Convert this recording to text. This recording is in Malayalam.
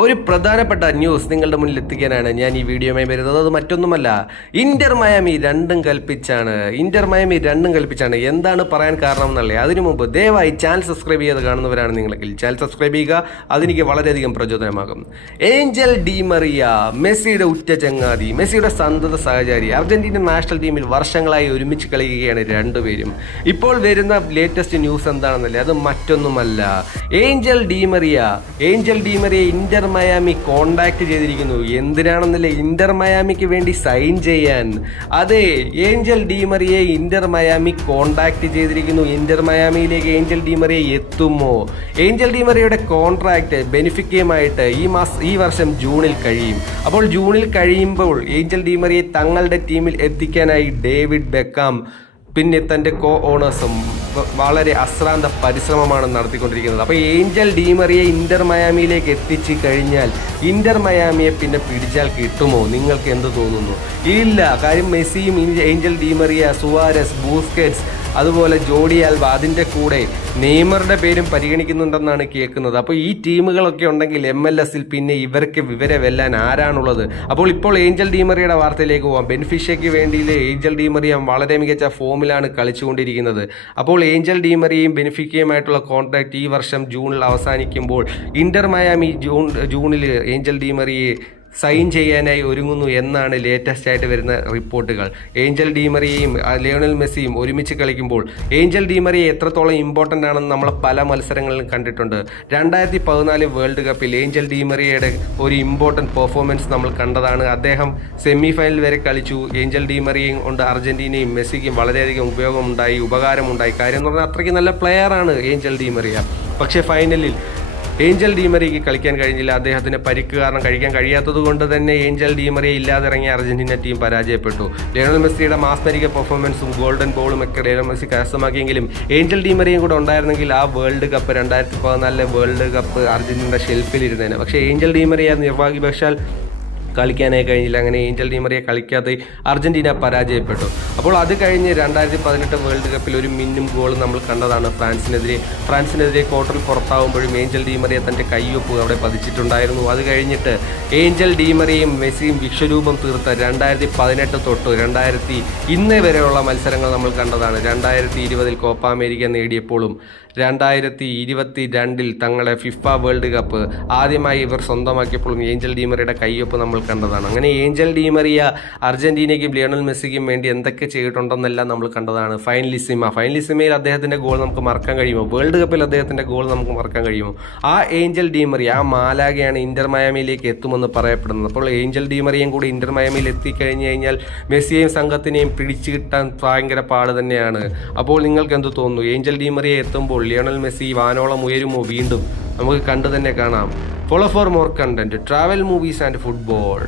ഒരു പ്രധാനപ്പെട്ട ന്യൂസ് നിങ്ങളുടെ മുന്നിൽ എത്തിക്കാനാണ് ഞാൻ ഈ വീഡിയോയുമായി വരുന്നത്. അത് മറ്റൊന്നുമല്ല, ഇന്റർ മയാമി രണ്ടും കൽപ്പിച്ചാണ്. എന്താണ് പറയാൻ കാരണം എന്നല്ലേ? അതിനു മുമ്പ് ദയവായി ചാനൽ സബ്സ്ക്രൈബ് ചെയ്ത് കാണുന്നവരാണ് നിങ്ങളെങ്കിൽ ചാനൽ സബ്സ്ക്രൈബ് ചെയ്യുക. അതെനിക്ക് വളരെയധികം പ്രചോദനമാകും. ഏഞ്ചൽ ഡി മറിയ, മെസ്സിയുടെ ഉറ്റ ചങ്ങാതി, മെസ്സിയുടെ സന്തത സഹചാരി, അർജന്റീന നാഷണൽ ടീമിൽ വർഷങ്ങളായി ഒരുമിച്ച് കളിക്കുകയാണ് രണ്ടുപേരും. ഇപ്പോൾ വരുന്ന ലേറ്റസ്റ്റ് ന്യൂസ് എന്താണെന്നല്ലേ? അത് മറ്റൊന്നുമല്ല, Angel Di Maria Inter Miami contact ചെയ്തിരിക്കുന്നു. എന്തിനാണെന്നല്ലേ? ഇന്റർ മയാമിക്ക് വേണ്ടി സൈൻ ചെയ്യാൻ. അതെ, ഏഞ്ചൽ ഡി മറിയെ ഇന്റർ മയാമി കോണ്ടാക്ട് ചെയ്തിരിക്കുന്നു. ഇന്റർ മയാമിയിലേക്ക് ഏഞ്ചൽ ഡി മറിയ എത്തുമോ? ഏഞ്ചൽ ഡി മറിയയുടെ കോൺട്രാക്ട് ബെനിഫിക്കയുമായിട്ട് ഈ വർഷം ജൂണിൽ കഴിയും. അപ്പോൾ ജൂണിൽ കഴിയുമ്പോൾ ഏഞ്ചൽ ഡി മറിയെ തങ്ങളുടെ ടീമിൽ എത്തിക്കാനായി ഡേവിഡ് ബെക്കാം പിന്നെ തൻ്റെ കോ ഓണേഴ്സും വളരെ അശ്രാന്ത പരിശ്രമമാണ് നടത്തിക്കൊണ്ടിരിക്കുന്നത്. അപ്പോൾ ഏഞ്ചൽ ഡി മറിയെ ഇന്റർ മയാമിയിലേക്ക് എത്തിച്ചു കഴിഞ്ഞാൽ ഇന്റർ മയാമിയെ പിന്നെ പിടിച്ചാൽ കിട്ടുമോ? നിങ്ങൾക്ക് എന്ത് തോന്നുന്നു? ഇല്ല. കാര്യം മെസ്സിയും ഏഞ്ചൽ ഡി മറിയ, സുവാരസ്, ബൂസ്കറ്റ്സ്, അതുപോലെ ജോഡി ആൽബ, അതിൻ്റെ കൂടെ നെയ്മറുടെ പേരും പരിഗണിക്കുന്നുണ്ടെന്നാണ് കേൾക്കുന്നത്. അപ്പോൾ ഈ ടീമുകളൊക്കെ ഉണ്ടെങ്കിൽ MLS-ൽ പിന്നെ ഇവർക്ക് വിവരം വെല്ലാൻ ആരാണുള്ളത്? ഇപ്പോൾ ഏഞ്ചൽ ഡി മറിയയുടെ വാർത്തയിലേക്ക് പോകാം. ബെനിഫിഷ്യയ്ക്ക് വേണ്ടി ഏഞ്ചൽ ഡി മറിയ വളരെ മികച്ച ഫോമിലാണ് കളിച്ചുകൊണ്ടിരിക്കുന്നത്. അപ്പോൾ ഏഞ്ചൽ ഡി മറിയയും ബെനിഫിക്കയുമായിട്ടുള്ള കോൺട്രാക്ട് ഈ വർഷം ജൂണിൽ അവസാനിക്കുമ്പോൾ ഇന്റർ മയാമി ജൂണിൽ ഏഞ്ചൽ ഡി മറിയെ സൈൻ ചെയ്യാനായി ഒരുങ്ങുന്നു എന്നാണ് ലേറ്റസ്റ്റ് ആയിട്ട് വരുന്ന റിപ്പോർട്ടുകൾ. ഏഞ്ചൽ ഡി മറിയയും ലയണൽ മെസ്സിയും ഒരുമിച്ച് കളിക്കുമ്പോൾ ഏഞ്ചൽ ഡി മറിയ എത്രത്തോളം ഇമ്പോർട്ടൻ്റ് ആണെന്ന് നമ്മൾ പല മത്സരങ്ങളിലും കണ്ടിട്ടുണ്ട്. 2014 വേൾഡ് കപ്പിൽ ഏഞ്ചൽ ഡി മറിയയുടെ ഒരു ഇമ്പോർട്ടൻറ്റ് പെർഫോമൻസ് നമ്മൾ കണ്ടതാണ്. അദ്ദേഹം സെമി ഫൈനൽ വരെ കളിച്ചു. ഏഞ്ചൽ ഡി മറിയയും കൊണ്ട് അർജന്റീനയും മെസ്സിക്കും വളരെയധികം ഉപകാരമുണ്ടായി. കാര്യം എന്ന് പറഞ്ഞാൽ അത്രയ്ക്ക് നല്ല പ്ലെയറാണ് ഏഞ്ചൽ ഡി മറിയ. പക്ഷേ ഫൈനലിൽ ഏഞ്ചൽ ഡി മറിയയ്ക്ക് കളിക്കാൻ കഴിഞ്ഞില്ല. അദ്ദേഹത്തിന് പരിക്ക് കാരണം കളിക്കാൻ കഴിയാത്തത് കൊണ്ട് തന്നെ ഏഞ്ചൽ ഡി മറിയ ഇല്ലാതെ ഇറങ്ങിയ അർജന്റീന ടീം പരാജയപ്പെട്ടു. ലയണൽ മെസ്സിയുടെ മാസ്മരിക പെർഫോമൻസും ഗോൾഡൻ ബോളും ഒക്കെ ലയണൽ മെസ്സി കരസ്ഥമാക്കിയെങ്കിലും ഏഞ്ചൽ ഡി മറിയയും കൂടെ ഉണ്ടായിരുന്നെങ്കിൽ ആ വേൾഡ് കപ്പ് 2014 വേൾഡ് കപ്പ് അർജന്റീനയുടെ ഷെൽഫിലിരുന്നേനെ. പക്ഷേ ഏഞ്ചൽ ഡി മറിയ നിർഭാഗ്യവശാൽ കളിക്കാനായി കഴിഞ്ഞില്ല. അങ്ങനെ ഏഞ്ചൽ ഡി മറിയ കളിക്കാതെ അർജന്റീന പരാജയപ്പെട്ടു. അപ്പോൾ അത് കഴിഞ്ഞ് 2018 വേൾഡ് കപ്പിൽ ഒരു മിന്നും ഗോൾ നമ്മൾ കണ്ടതാണ് ഫ്രാൻസിനെതിരെ ക്വാർട്ടറിൽ പുറത്താവുമ്പോഴും ഏഞ്ചൽ ഡി മറിയ തൻ്റെ കയ്യൊപ്പ് അവിടെ പതിച്ചിട്ടുണ്ടായിരുന്നു. അത് കഴിഞ്ഞിട്ട് ഏഞ്ചൽ ഡി മറിയയും മെസ്സിയും വിശ്വരൂപം തീർത്ത 2018 തൊട്ട് ഇന്നേ വരെയുള്ള മത്സരങ്ങൾ നമ്മൾ കണ്ടതാണ്. 2020 കോപ്പ അമേരിക്ക നേടിയപ്പോഴും 2022 തങ്ങളെ ഫിഫ വേൾഡ് കപ്പ് ആദ്യമായി ഇവർ സ്വന്തമാക്കിയപ്പോഴും ഏഞ്ചൽ ഡി മറിയയുടെ കയ്യൊപ്പ് നമ്മൾ കണ്ടതാണ്. അങ്ങനെ ഏഞ്ചൽ ഡി മറിയ അർജന്റീനയ്ക്കും ലിയണൽ മെസ്സിക്കും വേണ്ടി എന്തൊക്കെ ചെയ്തിട്ടുണ്ടെന്നെല്ലാം നമ്മൾ കണ്ടതാണ്. ഫൈനലിസിമയിൽ അദ്ദേഹത്തിൻ്റെ ഗോൾ നമുക്ക് മറക്കാൻ കഴിയുമോ? വേൾഡ് കപ്പിൽ അദ്ദേഹത്തിൻ്റെ ഗോൾ നമുക്ക് മറക്കാൻ കഴിയുമോ? ആ ഏഞ്ചൽ ഡി മറിയ, ആ മാലാഗയാണ് ഇന്റർ മയാമിയിലേക്ക് എത്തുമെന്ന് പറയപ്പെടുന്നത്. അപ്പോൾ ഏഞ്ചൽ ഡി മറിയയും കൂടി ഇന്റർ മയാമിയിൽ എത്തിക്കഴിഞ്ഞു കഴിഞ്ഞാൽ മെസ്സിയെയും സംഘത്തിനെയും പിടിച്ചു കിട്ടാൻ ഭയങ്കര പാട് തന്നെയാണ്. അപ്പോൾ നിങ്ങൾക്ക് എന്ത് തോന്നുന്നു? ഏഞ്ചൽ ഡി മറിയ എത്തുമ്പോൾ ലിയണൽ മെസ്സി വാനോളം ഉയരുമോ? വീണ്ടും നമുക്ക് കണ്ടു തന്നെ കാണാം. Follow for more content, travel, movies and football.